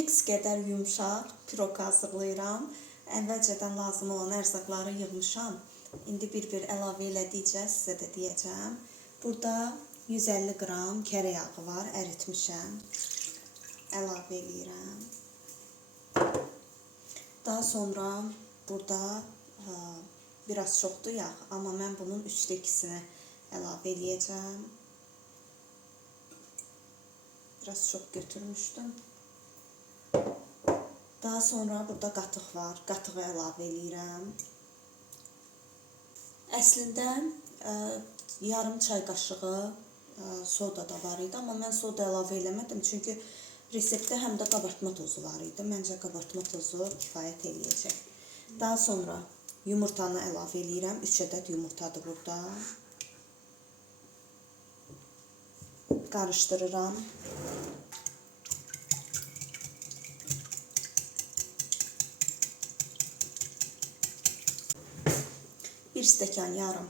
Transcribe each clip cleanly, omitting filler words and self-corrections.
keks qədər yumşaq pirog hazırlayıram. Əvvəlcədən lazım olan ərzaqları yığmışam. İndi bir-bir əlavə elədikcə sizə də deyəcəm. Burada 150 qram kərə yağı var, əritmişəm. Əlavə eləyirəm. Daha sonra burada biraz çoxdur yağ, amma mən bunun 3/2-sini əlavə eləyəcəm. Biraz çox götürmüşdüm. Daha sonra burada qatıq var. Qatığı əlavə eləyirəm. Əslində yarım çay qaşığı soda da var idi, amma mən soda əlavə eləmədim. Çünki reseptdə həm də qabartma tozu var idi. Məncə qabartma tozu kifayət eləyəcək. Daha sonra yumurtanı əlavə eləyirəm. 3 ədəd yumurtadır burada. Qarışdırıram. Bir stəkan yarım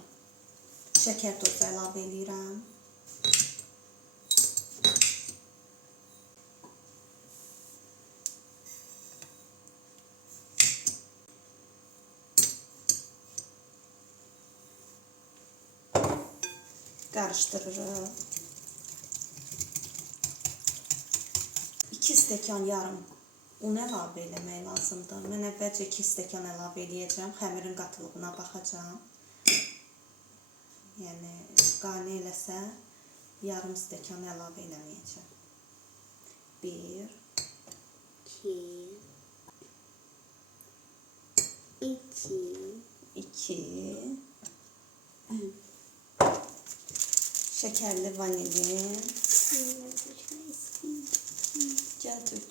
şəkər tozu əlavə eləyirəm. Qarışdırırıq. 2 stəkan yarım un əlavə eləmək lazımdır. Mən əvvəlcə 2 stəkan əlavə eləyəcəm. Xəmirin qatılığına baxacağım. Yəni, qane eləsə, yarım stəkan əlavə eləməyəcəm. 1 2 şəkərli vanilin. Gəl tut.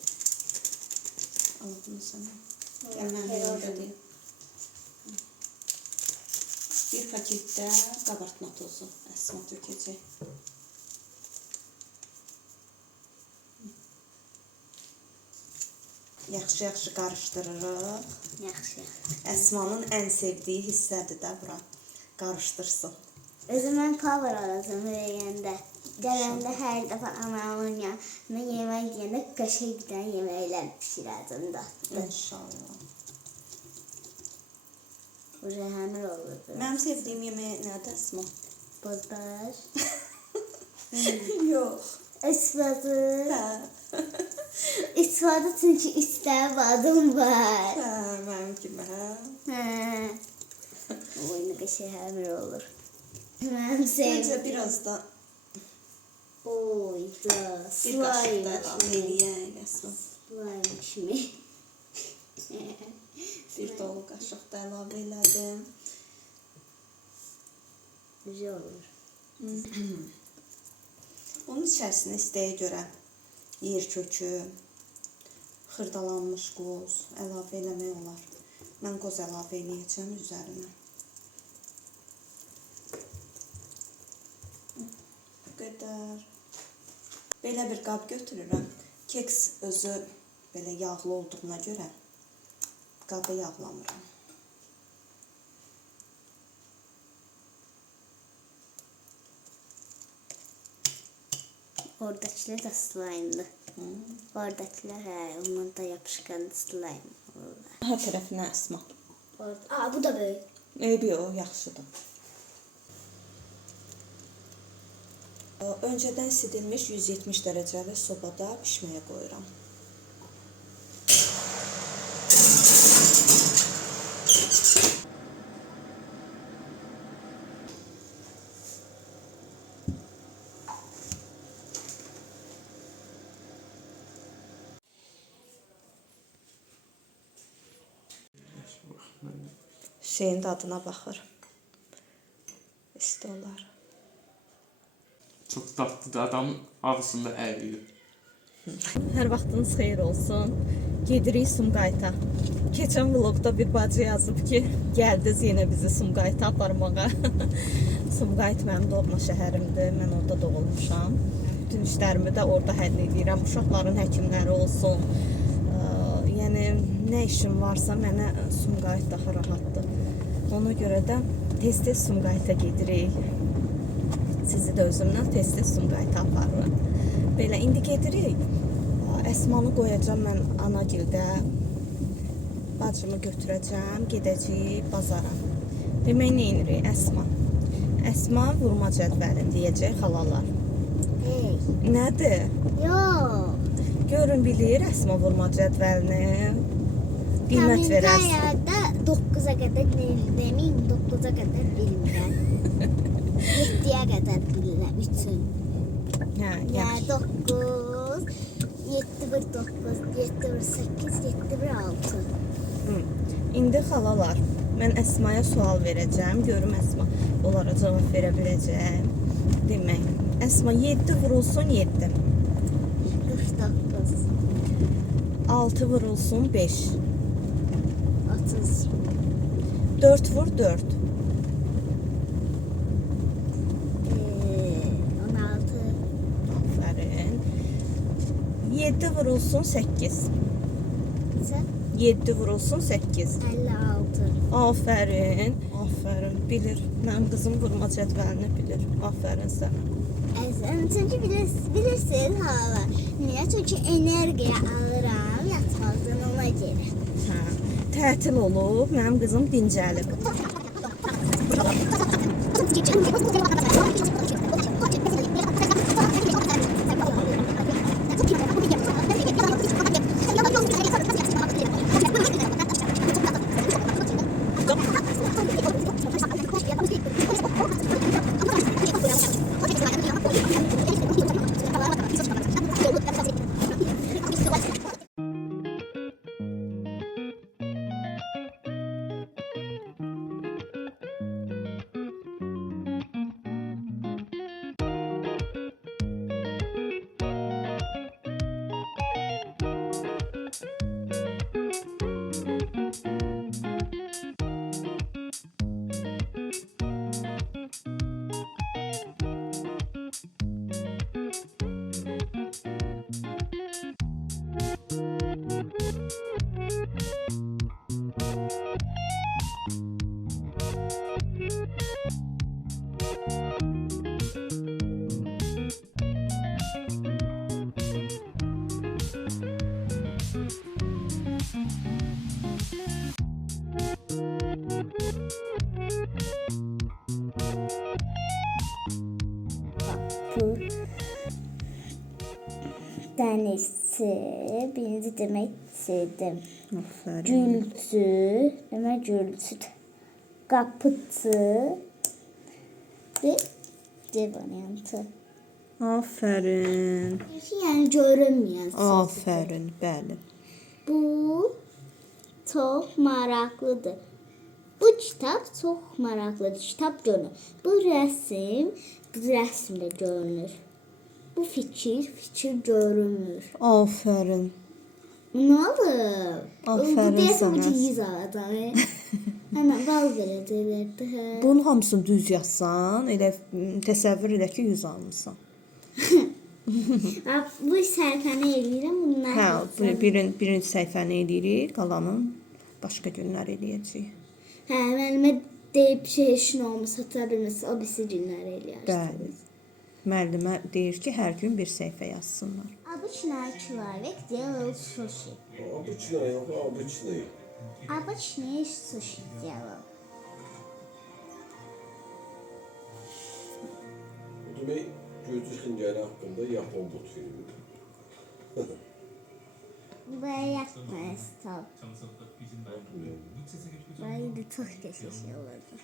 Al bunu sana. Gəl mən yanımda deyim. Bir paketdə qabartma tozu Əsma tökəcək. Yaxşı-yaxşı qarışdırırıq. Əsmanın ən sevdiyi hissədir də bura. Qarışdırsın. Özü mən power alacağım yeyəndə. Gələndə hər dəfə anamın yanına yemək yeyəndə qəşəng gidən yeməklər pişirəcəm da. İnşallah. Bu həmil olur. Mənim sevdiyim yemək nədir Əsma? Bozbaş. Yox. İspadı. Hə. İspadı çünki istəyib adım var. Hə, mənim kimi, hə. Hə. Bu oyunu qəşəng həmil olur. Mənim sevdiyim. Məncə biraz da Oy, bir qaşıq da əlavə eləyək Əsma. Slime kimi. Bir dolu qaşıq da əlavə elədim. Güzel olur. Onun içərisinə istəyə görə yer kökü, xırdalanmış qoz əlavə eləmək olar. Mən qoz əlavə eləyəcəm üzərinə. Bu qədər. Belə bir qab götürürəm. Keks özü belə yağlı olduğuna görə qabı yağlamıram. Oradakiler de slime'dı. Oradakiler onlar da yapışkan slime olurlar. Hər tərəfinə Əsma. Aa, bu da böyle. Eybi o, yaxşıdır. Öncədən isidilmiş 170 dərəcəli sobada pişməyə qoyuram. Şeyin dadına baxır. İsti olar. Çok tatlıdır, adamın ağzında əriyor. Hər vaxtınız xeyir olsun. Gedirik Sumqayıta. Keçən vlogda bir bacı yazıb ki, gəldiniz yenə bizi Sumqayıta aparmağa. Sumqayıt mənim doğma şəhərimdir. Mən orada doğulmuşam. Bütün işlərimi də orada həll edirəm. Uşaqların həkimləri olsun. Yəni nə işim varsa mənə Sumqayıt daha rahatdır. Ona görə də tez-tez Sumqayıta gedirik. Sizi də özümdən tez-tez Sumqayıta aparırım. Belə indi gedirik. Əsmanı qoyacağam mən Anagildə. Bacımı götürəcəm, gedəcəyik bazara. Demək nə edirik Əsma? Əsma vurma cədvəlini deyəcək xalalar. Hey. Nədir? Yox. Görün bilir Əsma vurma cədvəlini. Qiymət verərsən. Kommentariada 9-a qədər deməyim, 9-a qədər bilmirəm. 7-yə qədər bilirəm üçün. Hə, Yəni yaxşı. 9, 7 bir 9, 7 bir 8, 7 bir 6. İndi xalalar, mən Əsmaya sual verəcəm. Görüm Əsma onlara cavab verə biləcək. Demək, Əsma 7 vurulsun 7. 49, 6 vurulsun 5. 30, 4 vur 4. 16, Aferin. 7 vurulsun 8. isə 7 vurulsun 8. 56. Aferin. Aferin. Bilir. Mənim qızım vurma cədvəlini bilir. Aferin sənə. Çünki bilirsiniz hala. Niyə? Çünki energiya alıram yatmazdan ona görə. Hə. Tətil olub, mənim qızım dincəlib. Bu dənizçi, birinci demək istədim. Aferin. Gülçü, demək gülçü. Qapıçı və D variantı. Aferin. Yəni görünməyən sözdür. Aferin, bəli. Bu çox maraqlıdır. Bu kitab çox maraqlıdır. Kitab görünür. Bu rəsmdə görünür. Bu fikir görünmür. Aferin. Nə olub? Aferin Bu deyəsən sənə. bu 100 alacaq. Ana bal verəcəklərdi. Bunun hamısını düz yazsan, elə təsəvvür elə ki 100 almısan. Bu səhifəni eləyirəm bundan. Hə, birinci səhifəni eləyirik, qalanın başqa günlər eləyəcəyik. Hə, müəllimə deyib heç nə olmasa bilməsə, o birisi günlər eləyərsiniz. Bəli. Müəllimə deyir ki, hər gün bir səhifə yazsınlar. Обычный человек делал суши. Обычный, обычный. Обычный суши делал. Bu demək Gözcü Xingəli haqqında Yapon but filmidir. Buraya yapmaya stop. Burayı da çok geçiş olurdu.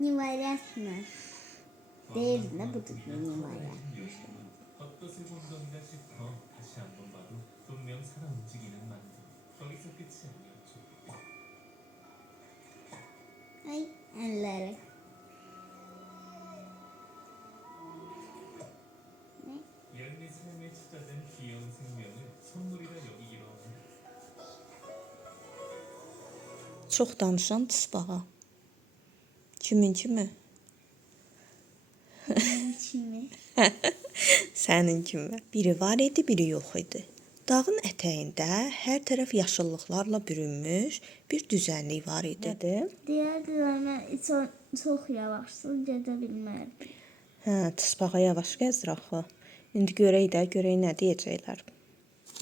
Nivariyatma. Değil ne bu da nivariyatma. 다시 한번 봐도 분명 살아 움직이는 만두. 거기서 끝이 아니었죠. Ay elleri. 연리 삶에 투자된 귀여운 생명을 선물이라 여기기로 합니다. Çox danışan tısbağa. Kimin kimi? Kimi? Sənin kimi. Biri var idi, biri yox idi. Dağın ətəyində hər tərəf yaşıllıqlarla bürünmüş bir düzənlik var idi. Nədir? Deyərdilər mən çox yavaşsız gedə bilmərdim. Hə, tısbağa yavaş gəzir axı. İndi görək nə deyəcəklər.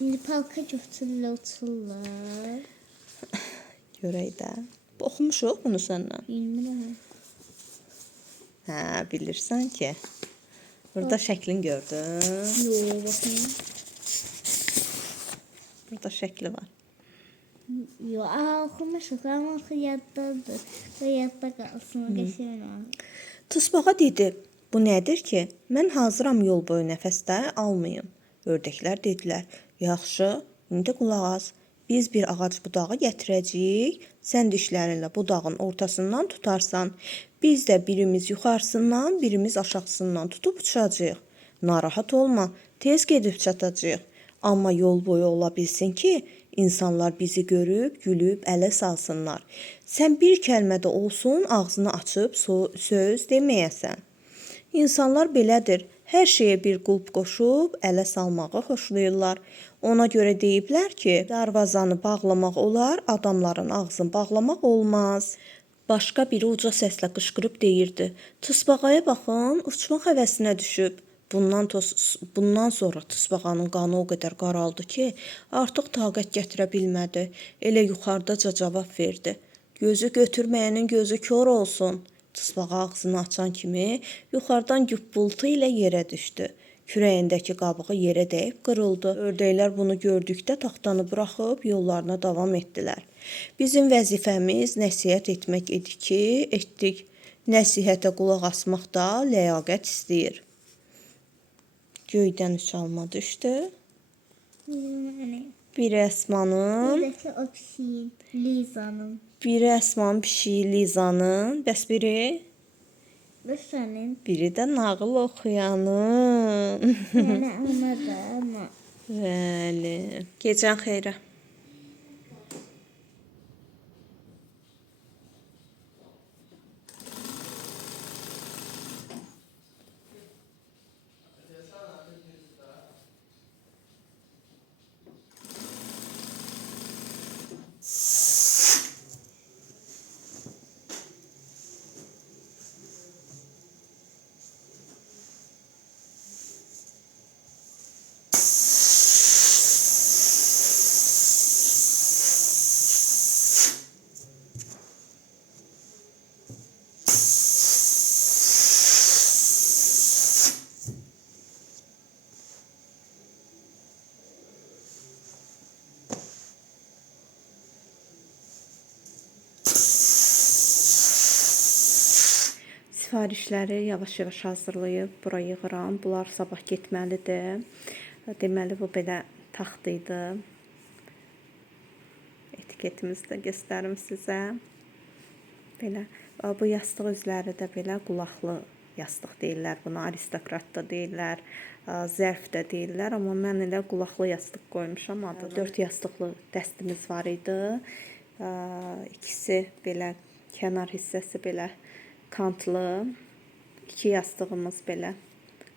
İndi palka götürürlər. Görək də. Oxumuşuq bunu səndən. Bilmirəm. Hə, bilirsən ki. Burada şəklin gördün. Yox, baxın. Burada şəkli var. Yox, oxumuşuq, amma axı yaddadır. Və yadda qalsın, qəşəng. Tısbağa dedi, bu nədir ki? Mən hazıram yol boyu nəfəsdə almayım. Ördəklər dedilər, yaxşı, indi qulaq as. Biz bir ağac budağı gətirəcəyik, sən dişlərinlə budağın ortasından tutarsan. Biz də birimiz yuxarısından, birimiz aşağısından tutub uçacağıq. Narahat olma, tez gedib çatacağıq. Amma yol boyu ola bilsin ki, insanlar bizi görüb, gülüb, ələ salsınlar. Sən bir kəlmədə olsun ağzını açıb söz deməyəsən. İnsanlar belədir. Hər şeyə bir qulp qoşub ələ salmağı xoşlayırlar. Ona görə deyiblər ki, darvazanı bağlamaq olar, adamların ağzını bağlamaq olmaz. Başqa biri uca səslə qışqırıb deyirdi: "Tısbağaya baxın, uçmaq həvəsinə düşüb." Bundan sonra tısbağanın qanı o qədər qaraldı ki, artıq taqət gətirə bilmədi. Elə yuxarıdaca cavab verdi: "Gözü götürməyənin gözü kor olsun." Tısbağa ağzını açan kimi yuxarıdan güppultu ilə yerə düşdü. Kürəyindəki qabığı yerə dəyib qırıldı. Ördəklər bunu gördükdə taxtanı buraxıb yollarına davam etdilər. Bizim vəzifəmiz nəsihət etmək idi ki, etdik. Nəsihətə qulaq asmaq da ləyaqət istəyir. Göydən üç alma düşdü. Biri Əsmanın, Bir də o pişiyin, Lizanın. biri Əsmanın pişiyi Lizanın, bəs biri? Bu sənin. Biri də nağıl oxuyanın. Yəni ana da, amma. Bəli. Gecən xeyrə. Sifarişləri yavaş-yavaş hazırlayıb bura yığıram. Bunlar sabah getməlidir. Deməli bu belə taxt idi. Etiketimizi də göstərim sizə. Belə bu yastıq üzləri də belə qulaqlı yastıq deyirlər buna, aristokrat da deyirlər, zərf də deyirlər, amma mən elə qulaqlı yastıq qoymuşam adı. 4 yastıqlı dəstimiz var idi. İkisi belə kənar hissəsi belə kantlı, 2 yastığımız belə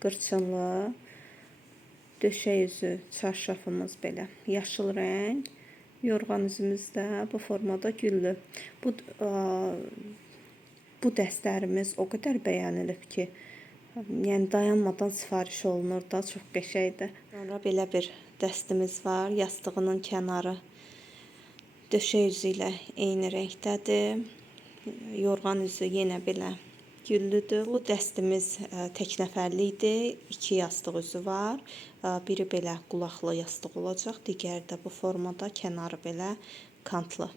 qırçınlı, döşək üzü çarşafımız belə yaşıl rəng, yorğan üzümüz də bu formada güllü. Bu dəstlərimiz o qədər bəyənilib ki, yəni dayanmadan sifariş olunur da, çox qəşəngdir. Sonra belə bir dəstimiz var, yastığının kənarı döşək üzü ilə eyni rəngdədir. Yorğan üzü yenə belə güllüdür. Bu dəstimiz tək nəfərli idi. 2 yastıq üzü var. Biri belə qulaqlı yastıq olacaq, digəri də bu formada, kənarı belə kantlı.